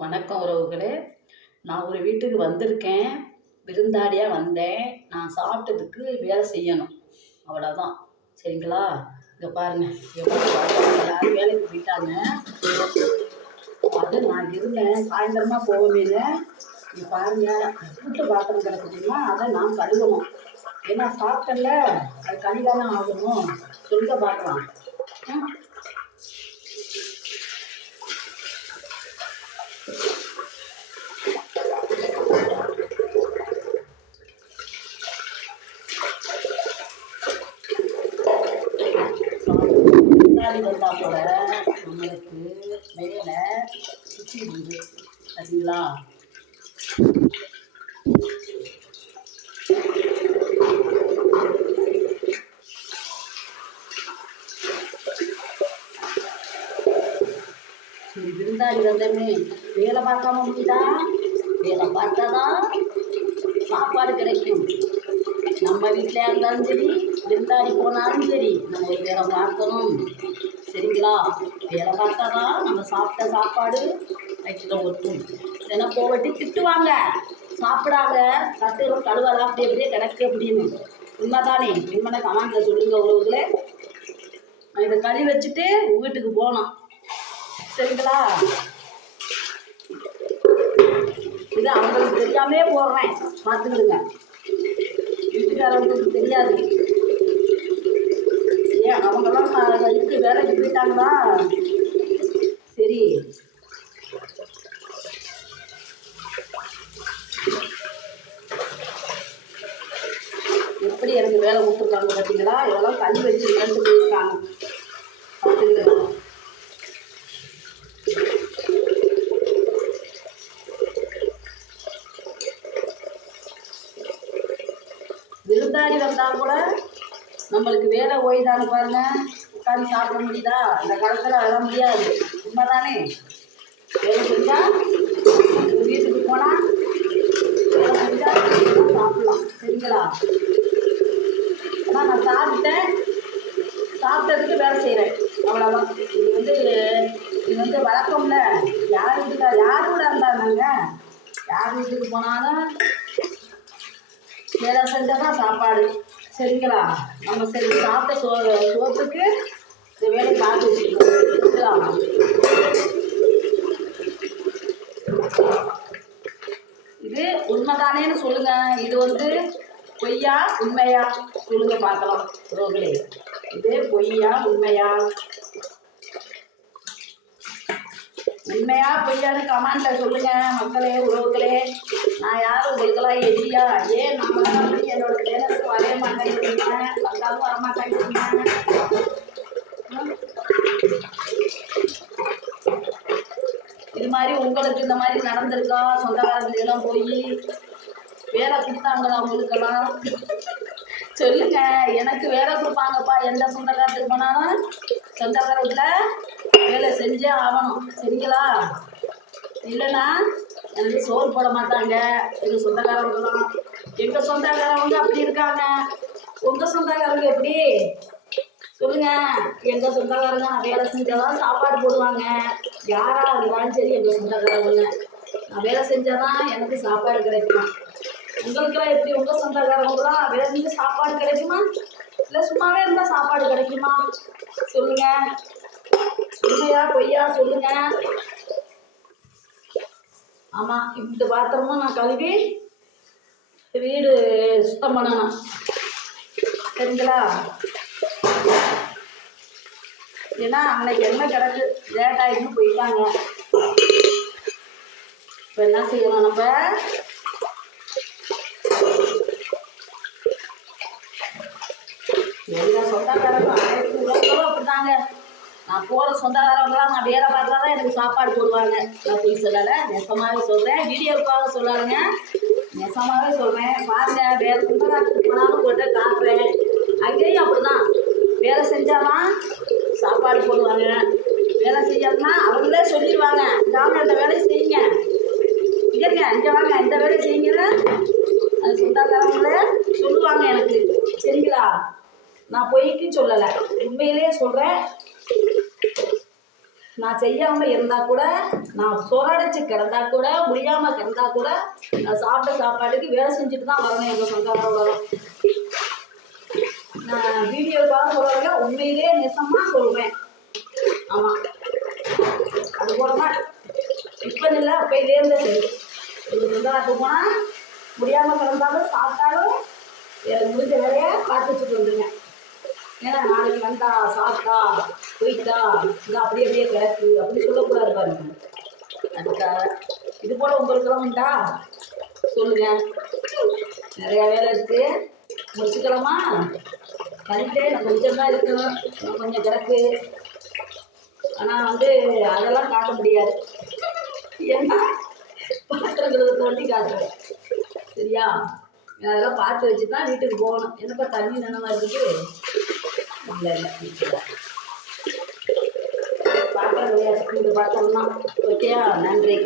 வணக்கம் உறவுகளே. நான் ஒரு வீட்டுக்கு வந்திருக்கேன். விருந்தாளியாக வந்தேன். நான் சாப்பிட்டதுக்கு வேலை செய்யணும், அவ்வளோதான். சரிங்களா? இங்கே பாருங்க, எல்லாரும் வேலைக்கு போயிட்டாங்க. அது நான் இருந்தேன், சாயந்தரமாக போவேன்னு. இங்கே பாருங்க, கூட்டு பாத்திரம் கிடக்குதுன்னா அதை நான் கழுவணும். ஏன்னா சாப்பிட்டல, அது கழுவிதானே ஆகணும். சொல்லுங்க பார்க்கலாம். வந்தால் கூட நம்மளுக்கு வேலை சுற்றி விடுது. சரிங்களா? சரி, விருந்தாளி வந்தமே வேலை பார்க்காம முடியுதா? வேலை பார்த்தாதான் சாப்பாடு கிடைக்கும். நம்ம வீட்டில் இருந்தாலும் சரி, விருந்தாளி போனாலும் சரி, நம்ம ஒரு வேலை பார்க்கணும். சரிங்களா? வேலை பார்த்தாதான் நம்ம சாப்பிட்ட சாப்பாடு வயிற்றில் ஒட்டும். ஏன்னா போவட்டி திட்டுவாங்க, சாப்பிடாங்க, தட்டுகளும் கழுவலாம் அப்படி அப்படியே கிடக்கு அப்படின்னு. உண்மைதானே? உண்மையான கமாண்டில் சொல்லுங்க உறவுகளே. நான் இதை கழுவி வச்சுட்டு வீட்டுக்கு போனோம். சரிங்களா? இது அவங்களுக்கு தெரியாமே போடுறேன், பார்த்துக்கிடுங்க. வீட்டுக்காரவங்களுக்கு தெரியாது. ஏன் அவங்களாம் இதுக்கு வேலைக்கு போயிட்டாங்களா? சரி, எப்படி எனக்கு வேலை கொடுத்துருக்காங்க பார்த்தீங்களா? இதெல்லாம் கழுவி வச்சுருக்கேன்னு போயிருக்காங்க, பார்த்துக்கிடுங்க. விருந்தாளி வந்தால் கூட நம்மளுக்கு வேலை ஓய்தான்னு பாருங்க. உட்காந்து சாப்பிட முடியுதா? இந்த காலத்தில் அதெல்லாம் முடியாது. உண்மைதானே? வேலை செஞ்சால் வீட்டுக்கு போனால் வேலை செஞ்சால் சாப்பிடலாம். சரிங்களா? ஆனால் நான் சாப்பிட்டேன், சாப்பிட்டதுக்கு வேலை செய்கிறேன், அவ்வளோதான். இது வந்து வழக்கம்ல. யார் வீட்டுக்கா யார் கூட இருந்தாங்க, யார் வீட்டுக்கு போனாலும் வேலை செஞ்சால் தான் சாப்பாடு. சரிங்களா? நம்ம சரி சாப்பிட்ட சோத்துக்கு இந்த வேலையை பார்த்து வச்சுக்கணும். இது உண்மைதானேன்னு சொல்லுங்க. இது வந்து பொய்யா உண்மையா சொல்லுங்க பார்க்கலாம் உறவுகளே. இது பொய்யா உண்மையா? உண்மையா பொய்யான்னு கமெண்ட்ல சொல்லுங்க மக்களே, உறவுகளே. நான் யாரும் உங்களுக்கெல்லாம் எதிரியா? ஏன் நம்ம என்னோட சேனலுக்கு வரவே மாட்டேங்கிறீங்க, வந்தாலும் வரமாட்டேங்கிறீங்க. இது மாதிரி உங்களுக்கு இந்த மாதிரி நடந்திருக்கா? சொந்தக்காரங்களெல்லாம் போய் வேலை கொடுத்தாங்களா உங்களுக்கெல்லாம்? சொல்லுங்க. எனக்கு வேலை கொடுப்பாங்கப்பா. எந்த சொந்தக்காரத்துக்கு போனாலும் சொந்தக்காரத்துல வேலை செஞ்சே ஆகணும். சரிங்களா? இல்லைன்னா எனக்கு சோறு போட மாட்டாங்க எங்கள் சொந்தக்காரவங்கலாம். எங்கள் சொந்தக்காரவங்க அப்படி இருக்காங்க. உங்கள் சொந்தக்காரங்க எப்படி சொல்லுங்க? எங்கள் சொந்தக்காரங்க நான் வேலை செஞ்சாதான் சாப்பாடு போடுவாங்க. யாராக இருந்தாலும் சரி, எங்கள் சொந்தக்காரவங்க நான் வேலை செஞ்சாதான் எனக்கு சாப்பாடு கிடைக்குமா? உங்களுக்கெல்லாம் எப்படி? உங்கள் சொந்தக்காரவங்களாம் வேலை செஞ்சு சாப்பாடு கிடைக்குமா, இல்லை சும்மாவே இருந்தால் சாப்பாடு கிடைக்குமா? சொல்லுங்க. உண்மையா பொய்யா சொல்லுங்க. ஆமாம், இந்த பாத்திரமும் நான் கழுவி வீடு சுத்தம் பண்ணணும். சரிங்களா? ஏன்னா அன்னைக்கு என்ன கிடக்கு, லேட் ஆகிட்டு போயிட்டாங்க. இப்போ என்ன செய்யணும்? நம்ம எங்கள் சொந்தக்காரங்க அனைத்து உறவுகளும் அப்படிதாங்க. நான் போகிற சொந்தக்காரவங்களாம் நான் வேலை பார்த்தா தான் எனக்கு சாப்பாடு போடுவாங்க. நான் போய் சொல்லலை, நெசமாகவே சொல்கிறேன். வீடியோக்காக சொல்லாதுங்க, நெசமாகவே சொல்கிறேன். பாருங்க, வேலை சொந்தக்காரத்துக்கு போனாலும் போட்டு காட்டுறேன். அங்கேயும் அப்படி தான். வேலை செஞ்சாதான் சாப்பாடு போடுவாங்க. வேலை செய்யாதுன்னா அவங்களே சொல்லிடுவாங்க, இதாங்க இந்த வேலையை செய்யுங்க, இல்லைங்க இங்கே வாங்க இந்த வேலையை செய்யுங்க. அது சொந்தக்காரங்களே சொல்லுவாங்க எனக்கு. சரிங்களா? நான் பொய்க்கு சொல்லலை, உண்மையிலே சொல்கிறேன். நான் செய்யாமல் இருந்தால் கூட, நான் சொரடிச்சு கிடந்தா கூட, முடியாமல் கிடந்தா கூட, நான் சாப்பிட்ட சாப்பாட்டுக்கு வேலை செஞ்சுட்டு தான் வரணும் எங்கள் சொந்தக்காரோட. நான் வீடியோக்காக சொல்கிறத உண்மையிலே நெசமாக சொல்லுவேன். ஆமாம், அது போல தான் இப்போ இல்லை, அப்போலேருந்தே சரி. எங்கள் சொந்தக்காரத்து போனால் முடியாமல் கிடந்தாலும் சாப்பிட்டாலும் எனக்கு முடிஞ்ச வேலையை பார்த்து வச்சுட்டு வந்துடுங்க. ஏன்னா நாளைக்கு வந்தா சாப்பிட்டா போயிட்டா இல்லை அப்படியே அப்படியே கிடக்கு அப்படின்னு சொல்லக்கூடாது பாருங்க. அதுக்காக இது போல் உங்களுக்கெல்லாம் உண்டா சொல்லுங்க. நிறையா வேலை இருக்குது, முடிச்சுக்கலாமா? பண்ணிட்டு நான் கொஞ்சம் தான் இருக்கணும், கொஞ்சம் கிடக்கு. ஆனால் அதெல்லாம் காட்ட முடியாது. ஏன்னா பாத்திரங்களுக்கு தோண்டி காட்டுறேன். சரியா? அதெல்லாம் பார்த்து வச்சு தான் வீட்டுக்கு போகணும். என்னப்பா தண்ணி நினைவா இருக்குது? இல்லை இல்லை வீட்டில் பாத்திரம் விளையாட்டு பார்த்தோம்னா. ஓகேயா? நன்றி.